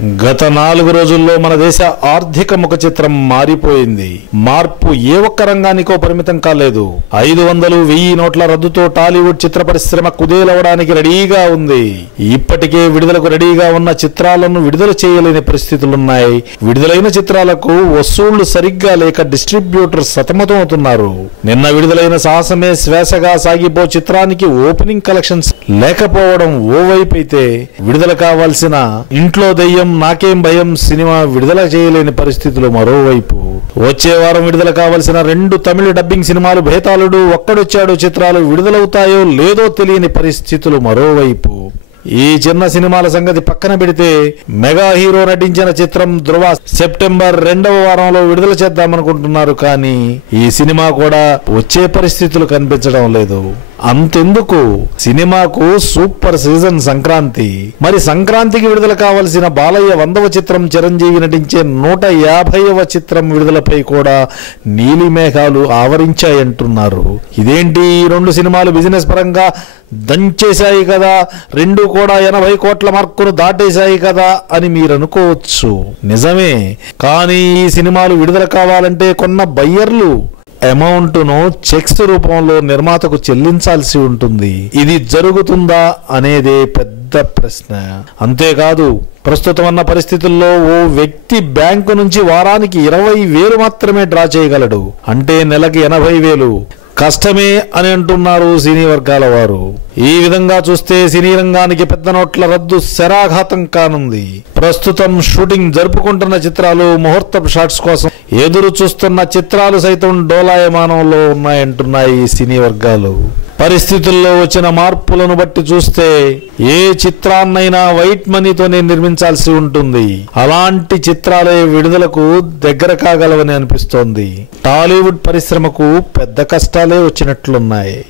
గత నాలుగు రోజుల్లో మన దేశ ఆర్థిక ముఖ చిత్రం మారిపోయింది. మార్పు ఏ ఒక్క రంగానికో పరిమితం కాలేదు. ఐదు వందలు వెయ్యి నోట్ల రద్దుతో టాలీవుడ్ చిత్ర పరిశ్రమ కుదేలవడానికి రెడీగా ఉంది. ఇప్పటికే విడుదలకు రెడీగా ఉన్న చిత్రాలను విడుదల చేయలేని పరిస్థితులున్నాయి. విడుదలైన చిత్రాలకు వసూళ్ళు సరిగ్గా లేక డిస్ట్రిబ్యూటర్ సతమతమవుతున్నారు. నిన్న విడుదలైన సాహసమే శ్వాసగా సాగిపో చిత్రానికి ఓపెనింగ్ కలెక్షన్స్ లేకపోవడం ఓవైపు అయితే విడుదల కావాల్సిన ఇంట్లో దెయ్యం నాకేం భయం సినిమా విడుదల చేయలేని పరిస్థితులు మరోవైపు. వచ్చే వారం విడుదల కావలసిన రెండు తమిళ డబ్బింగ్ సినిమాలు భేతాళుడు ఒక్కడొచ్చాడు చిత్రాలు విడుదలవుతాయో లేదో తెలియని పరిస్థితులు మరోవైపు. ఈ చిన్న సినిమాల సంగతి పక్కన పెడితే మెగా హీరో నటించిన చిత్రం ధృవ సెప్టెంబర్ రెండవ వారంలో విడుదల చేద్దామనుకుంటున్నారు కానీ ఈ సినిమా కూడా వచ్చే పరిస్థితులు కనిపించడం లేదు. అంతెందుకు? సినిమాకు సూపర్ సీజన్ సంక్రాంతి. మరి సంక్రాంతికి విడుదల కావలసిన బాలయ్య వందవ చిత్రం చిరంజీవి నటించే నూట యాభైవ చిత్రం విడుదలపై కూడా నీలి మేఘాలు ఆవరించాయంటున్నారు. ఇదేంటి? ఈ రెండు సినిమాలు బిజినెస్ పరంగా దంచేశాయి కదా. రెండు కూడా ఎనభై కోట్ల మార్కును దాటేశాయి కదా అని మీరు అనుకోవచ్చు నిజమే. కానీ ఈ సినిమాలు విడుదల కావాలంటే కొన్న బయ్యర్లు అమౌంట్ను చెక్స్ రూపంలో నిర్మాతకు చెల్లించాల్సి ఉంటుంది. ఇది జరుగుతుందా అనేదే పెద్ద ప్రశ్న. అంతేకాదు ప్రస్తుతం ఉన్న పరిస్థితుల్లో ఓ వ్యక్తి బ్యాంకు నుంచి వారానికి ఇరవై వేలు మాత్రమే డ్రా చేయగలడు. అంటే నెలకి ఎనభై వేలు. కష్టమే అని అంటున్నారు సినీ వర్గాల వారు. ఈ విధంగా చూస్తే సినీ రంగానికి పెద్ద నోట్ల రద్దు శరాఘాతం కానుంది. ప్రస్తుతం షూటింగ్ జరుపుకుంటున్న చిత్రాలు ముహూర్తపు షాట్స్ కోసం ఎదురు చూస్తున్న చిత్రాలు సైతం డోలాయమానంలో ఉన్నాయంటున్నాయి ఈ సినీ వర్గాలు. పరిస్థితుల్లో వచ్చిన మార్పులను బట్టి చూస్తే ఏ చిత్రాన్నైనా వైట్ మనీతోనే నిర్మించాల్సి ఉంటుంది. అలాంటి చిత్రాలే విడుదలకు దగ్గర కాగలవని అనిపిస్తోంది. టాలీవుడ్ పరిశ్రమకు పెద్ద కష్టాలే వచ్చినట్లున్నాయి.